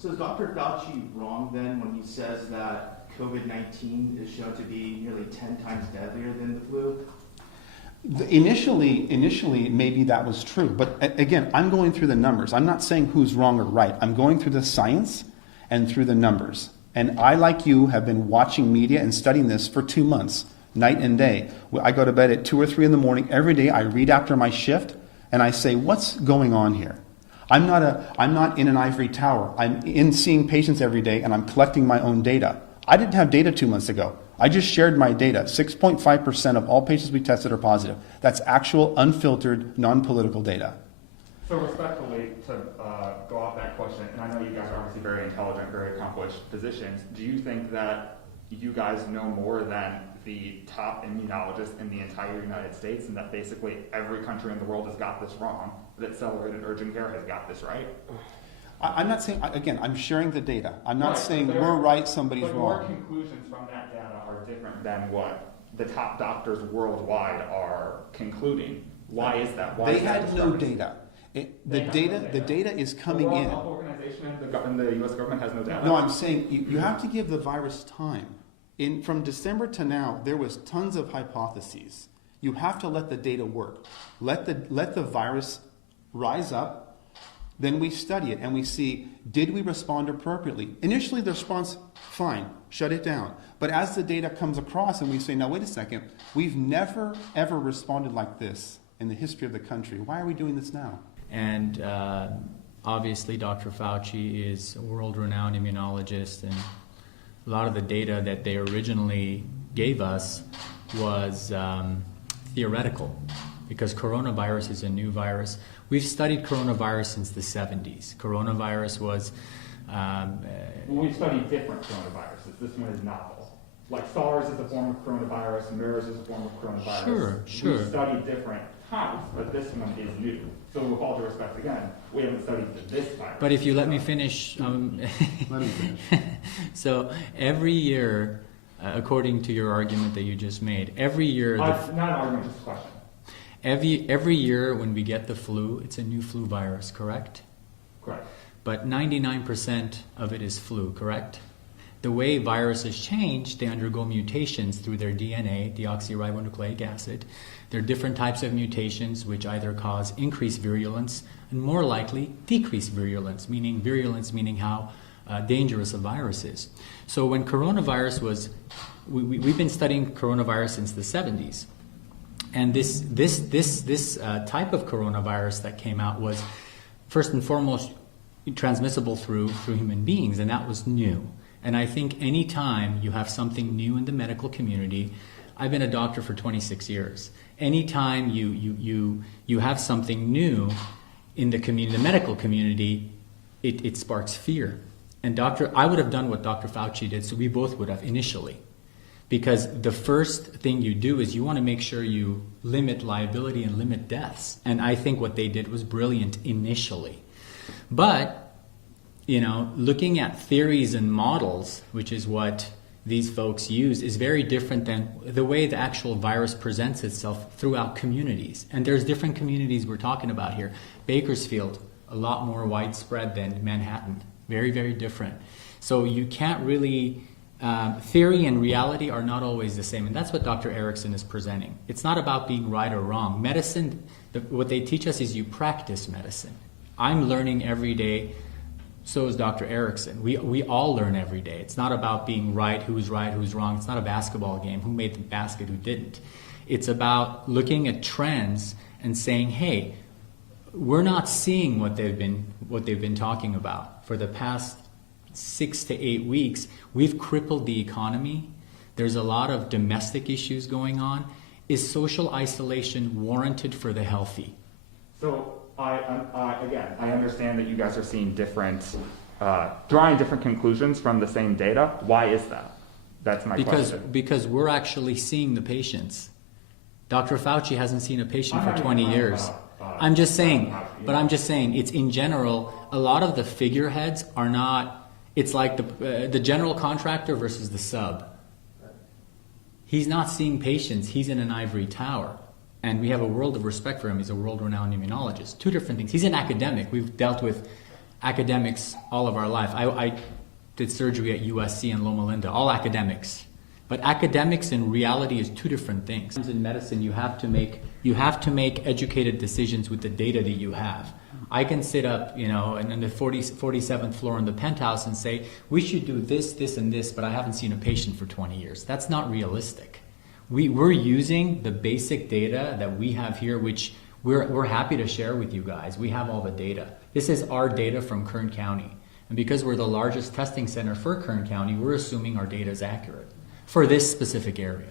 So is Dr. Fauci wrong then when he says that COVID-19 is shown to be nearly 10 times deadlier than the flu? Initially, maybe that was true. But again, I'm going through the numbers. I'm not saying who's wrong or right. I'm going through the science and through the numbers. And I, like you, have been watching media and studying this for 2 months, night and day. I go to bed at 2 or 3 in the morning. Every day I read after my shift and I say, what's going on here? I'm not in an ivory tower. I'm in seeing patients every day and I'm collecting my own data. I didn't have data 2 months ago. I just shared my data. 6.5% of all patients we tested are positive. That's actual, unfiltered, non-political data. So respectfully, to go off that question, and I know you guys are obviously very intelligent, very accomplished physicians, do you think that you guys know more than the top immunologists in the entire United States, and that basically every country in the world has got this wrong, that accelerated urgent care has got this right? I'm not saying, again, I'm sharing the data. I'm not saying we're right, somebody's wrong. But your conclusions from that data are different than what the top doctors worldwide are concluding. Why is that? Why they had no data. The data is coming in. The World Health Organization and the U.S. government has no data. No, I'm saying you have to give the virus time. From December to now, there was tons of hypotheses. You have to let the data work. Let the virus rise up. Then we study it and we see, did we respond appropriately? Initially, the response, fine, shut it down. But as the data comes across and we say, now wait a second, we've never, ever responded like this in the history of the country. Why are we doing this now? And obviously, Dr. Fauci is a world-renowned immunologist, and a lot of the data that they originally gave us was theoretical, because coronavirus is a new virus. We've studied coronavirus since the 70s. Coronavirus was... we've studied different coronaviruses. This one is novel. Like SARS is a form of coronavirus, MERS is a form of coronavirus. Sure. We've studied different types, but this one is new. So with all due respect, again, we haven't studied this virus. But if you let me finish... Let me finish. So every year, according to your argument that you just made, every year... Not an argument, just a question. Every year when we get the flu, it's a new flu virus, correct? Correct. But 99% of it is flu, correct? The way viruses change, they undergo mutations through their DNA, deoxyribonucleic acid. There are different types of mutations which either cause increased virulence and more likely decreased virulence meaning how dangerous a virus is. So when coronavirus was, we've been studying coronavirus since the 70s. And this type of coronavirus that came out was first and foremost transmissible through human beings, and that was new. And I think any time you have something new in the medical community, I've been a doctor for 26 years. Anytime you have something new in the community, the medical community, it sparks fear. And I would have done what Dr. Fauci did, so we both would have initially. Because the first thing you do is you want to make sure you limit liability and limit deaths. And I think what they did was brilliant initially. But, looking at theories and models, which is what these folks use, is very different than the way the actual virus presents itself throughout communities. And there's different communities we're talking about here. Bakersfield, a lot more widespread than Manhattan. Very, very different. So you can't really... theory and reality are not always the same, and that's what Dr. Erickson is presenting. It's not about being right or wrong. Medicine, what they teach us is you practice medicine. I'm learning every day, so is Dr. Erickson. We all learn every day. It's not about being right, who's wrong. It's not a basketball game, who made the basket, who didn't. It's about looking at trends and saying, hey, we're not seeing what they've been talking about for the past 6 to 8 weeks. We've crippled the economy. There's a lot of domestic issues going on. Is social isolation warranted for the healthy? So I understand that you guys are seeing drawing different conclusions from the same data. Why is that? That's my question. Because we're actually seeing the patients. Dr. Fauci hasn't seen a patient for 20 years. I'm just saying, it's in general, a lot of the figureheads are not. It's like the general contractor versus the sub. He's not seeing patients. He's in an ivory tower. And we have a world of respect for him. He's a world-renowned immunologist. Two different things. He's an academic. We've dealt with academics all of our life. I did surgery at USC and Loma Linda, all academics. But academics and reality is two different things. In medicine, you have to make educated decisions with the data that you have. I can sit up, in the 47th floor in the penthouse and say, we should do this, this, and this, but I haven't seen a patient for 20 years. That's not realistic. We're using the basic data that we have here, which we're happy to share with you guys. We have all the data. This is our data from Kern County. And because we're the largest testing center for Kern County, we're assuming our data is accurate for this specific area.